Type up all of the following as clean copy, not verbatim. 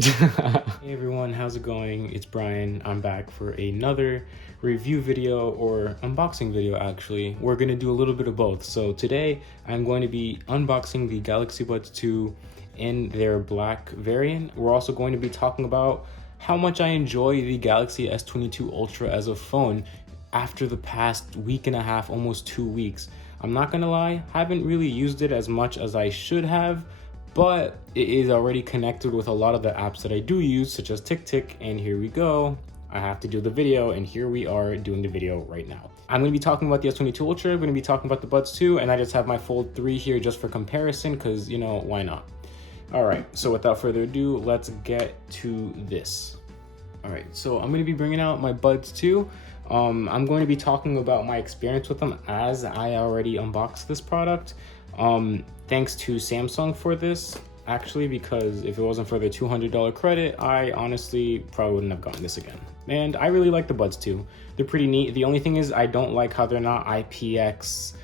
Hey everyone, how's it going? It's Brian. I'm back for another review video, or unboxing video actually. We're going to do a little bit of both. So today I'm going to be unboxing the Galaxy Buds 2 in their black variant. We're also going to be talking about how much I enjoy the Galaxy S22 Ultra as a phone after the past week and a half, almost 2 weeks. I'm not gonna lie, haven't really used it as much as I should have, but it is already connected with a lot of the apps that I do use, such as TickTick, and here we go. I have to do the video, and here we are doing the video right now. I'm going to be talking about the S22 Ultra, I'm going to be talking about the Buds 2, and I just have my Fold 3 here just for comparison, because, you know, why not? All right, so without further ado, let's get to this. All right, so I'm going to be bringing out my Buds 2. I'm going to be talking about my experience with them as I already unboxed this product. Thanks to Samsung for this, actually, because if it wasn't for the $200 credit, I honestly probably wouldn't have gotten this again. And I really like the Buds 2. They're pretty neat. The only thing is I don't like how they're not IPX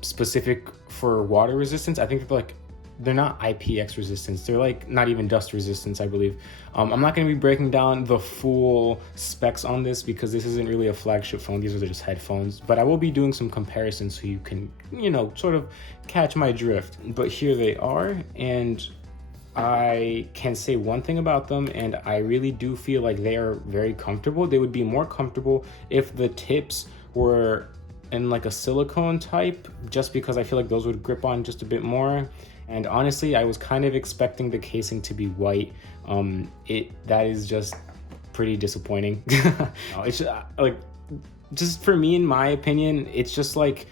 specific for water resistance. I think they're not IPX resistance. They're like not even dust resistance, I believe. I'm not going to be breaking down the full specs on this because this isn't really a flagship phone. These are just headphones. But I will be doing some comparisons so you can, you know, sort of catch my drift. But here they are, and I can say one thing about them, and I really do feel like they are very comfortable. They would be more comfortable if the tips were in like a silicone type, just because I feel like those would grip on just a bit more. And honestly, I was kind of expecting the casing to be white. That is just pretty disappointing. It's just, like, just for me, in my opinion, it's just like,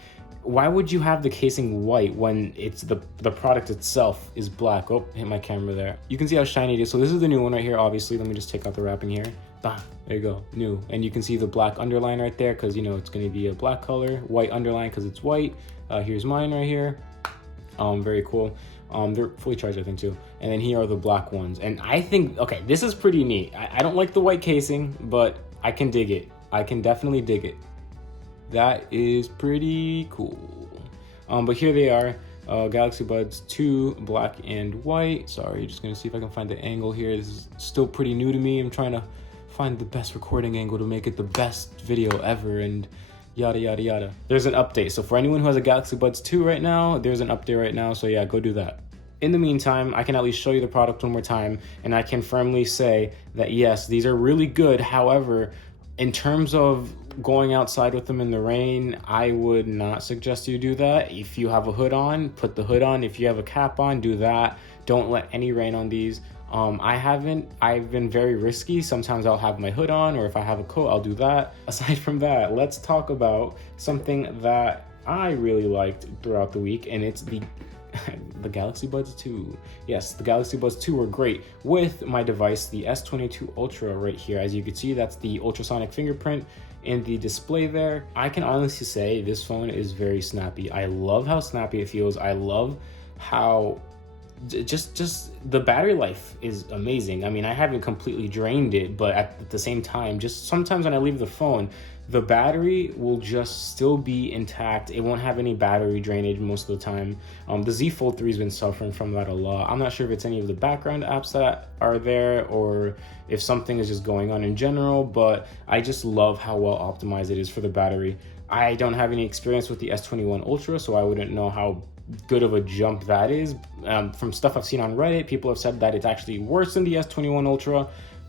why would you have the casing white when it's the product itself is black? Oh, hit my camera there. You can see how shiny it is. So this is the new one right here, obviously. Let me just take out the wrapping here. Bam, there you go, new. And you can see the black underline right there because, you know, it's going to be a black color, white underline because it's white. Here's mine right here. Very cool. They're fully charged, I think, too. And then here are the black ones. And I think, okay, this is pretty neat. I don't like the white casing, but I can dig it. I can definitely dig it. That is pretty cool. But here they are, Galaxy Buds 2, black and white. Sorry, just gonna see if I can find the angle here. This is still pretty new to me. I'm trying to find the best recording angle to make it the best video ever, and yada yada yada. There's an update, so for anyone who has a Galaxy Buds 2 right now, there's an update right now, so yeah, go do that. In the meantime, I can at least show you the product one more time, and I can firmly say that yes, these are really good. However, in terms of going outside with them in the rain, I would not suggest you do that. If you have a hood on, put the hood on. If you have a cap on, do that. Don't let any rain on these. I've been very risky. Sometimes I'll have my hood on, or if I have a coat, I'll do that. Aside from that, let's talk about something that I really liked throughout the week, and it's the Galaxy Buds 2. Yes, the Galaxy Buds 2 were great with my device, the S22 Ultra right here. As you can see, that's the ultrasonic fingerprint in the display there. I can honestly say this phone is very snappy. I love how snappy it feels. I love how just the battery life is amazing. I mean, I haven't completely drained it, but at the same time, just sometimes when I leave the phone, the battery will just still be intact. It won't have any battery drainage most of the time. The Z Fold 3 has been suffering from that a lot. I'm not sure if it's any of the background apps that are there or if something is just going on in general, but I just love how well optimized it is for the battery. I don't have any experience with the S21 Ultra, so I wouldn't know how good of a jump that is. From stuff I've seen on Reddit, people have said that it's actually worse than the S21 Ultra,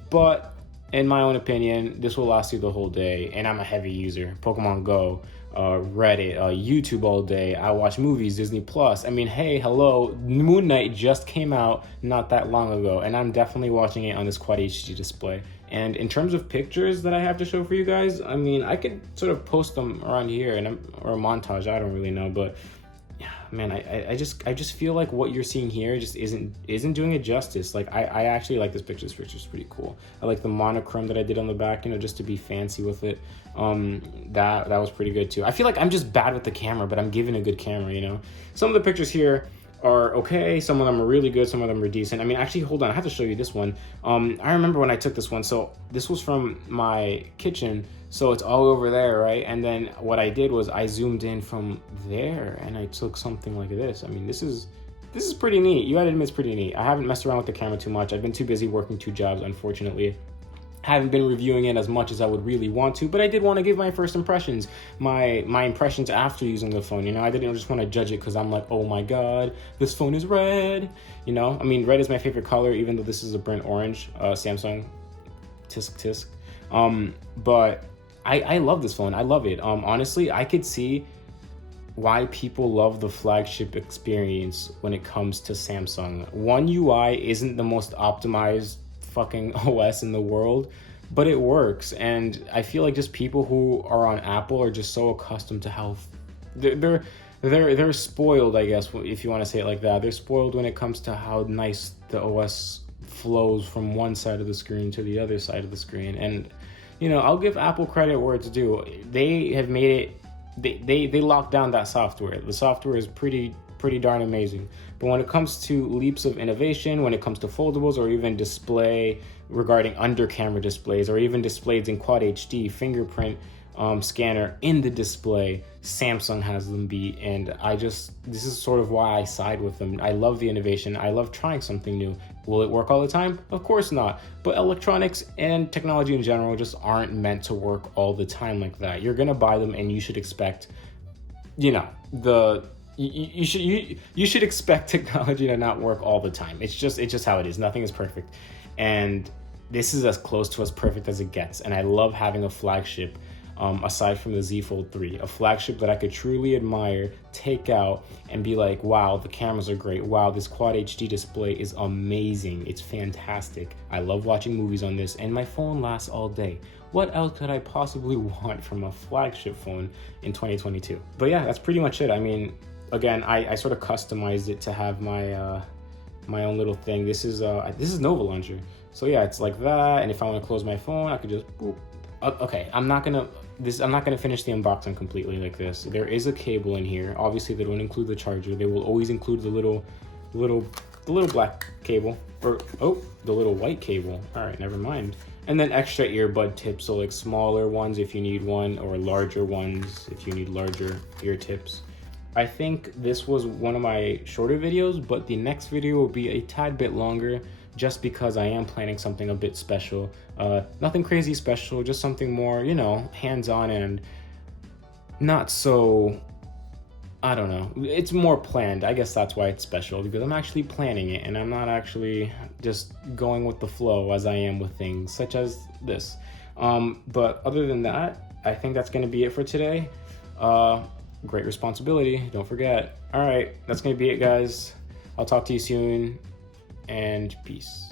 but in my own opinion, this will last you the whole day, and I'm a heavy user. Pokemon Go, Reddit, YouTube all day. I watch movies, Disney Plus. I mean, hey, hello, Moon Knight just came out not that long ago, and I'm definitely watching it on this Quad HD display. And in terms of pictures that I have to show for you guys, I mean, I could sort of post them around here, or a montage, I don't really know, but man, I just feel like what you're seeing here just isn't doing it justice. Like I actually like this picture. This picture's pretty cool. I like the monochrome that I did on the back, you know, just to be fancy with it. That was pretty good too. I feel like I'm just bad with the camera, but I'm given a good camera, you know. Some of the pictures here are okay, some of them are really good, some of them are decent. I mean, actually, hold on, I have to show you this one. I remember when I took this one, so this was from my kitchen, so it's all over there, right? And then what I did was I zoomed in from there and I took something like this. I mean, this is this is pretty neat. You gotta admit it's pretty neat. I haven't messed around with the camera too much. I've been too busy working 2 jobs, unfortunately. Haven't been reviewing it as much as I would really want to, but I did want to give my first impressions, my impressions after using the phone. You know, I didn't just want to judge it because I'm like, oh my god, this phone is red. You know, I mean, red is my favorite color, even though this is a burnt orange. Samsung, tisk. But I love this phone. I love it. Honestly, I could see why people love the flagship experience when it comes to Samsung. One UI isn't the most optimized fucking OS in the world, but it works. And I feel like just people who are on Apple are just so accustomed to how they're spoiled, I guess, if you want to say it like that. They're spoiled when it comes to how nice the OS flows from one side of the screen to the other side of the screen. And you know, I'll give Apple credit where it's due. They have made it, they locked down that software. The software is pretty darn amazing. But when it comes to leaps of innovation, when it comes to foldables, or even display regarding under camera displays, or even displays in quad HD, fingerprint scanner in the display, Samsung has them beat. And this is sort of why I side with them. I love the innovation. I love trying something new. Will it work all the time? Of course not. But electronics and technology in general just aren't meant to work all the time like that. You're gonna buy them and you should expect, you know, you should expect technology to not work all the time. It's just how it is. Nothing is perfect. And this is as close to as perfect as it gets. And I love having a flagship, aside from the Z Fold 3, a flagship that I could truly admire, take out, and be like, wow, the cameras are great. Wow, this quad HD display is amazing. It's fantastic. I love watching movies on this, and my phone lasts all day. What else could I possibly want from a flagship phone in 2022? But yeah, that's pretty much it. I mean, again, I sort of customized it to have my my own little thing. This is Nova Launcher. So yeah, it's like that. And if I want to close my phone, I could just boop. Okay, I'm not gonna finish the unboxing completely like this. There is a cable in here. Obviously, they don't include the charger. They will always include the little black cable, or the little white cable. All right, never mind. And then extra earbud tips, so like smaller ones if you need one, or larger ones if you need larger ear tips. I think this was one of my shorter videos, but the next video will be a tad bit longer, just because I am planning something a bit special. Nothing crazy special, just something more, you know, hands-on and not so, I don't know. It's more planned. I guess that's why it's special, because I'm actually planning it and I'm not actually just going with the flow as I am with things such as this. But other than that, I think that's going to be it for today. Great responsibility, don't forget. All right, that's going to be it, guys. I'll talk to you soon, and peace.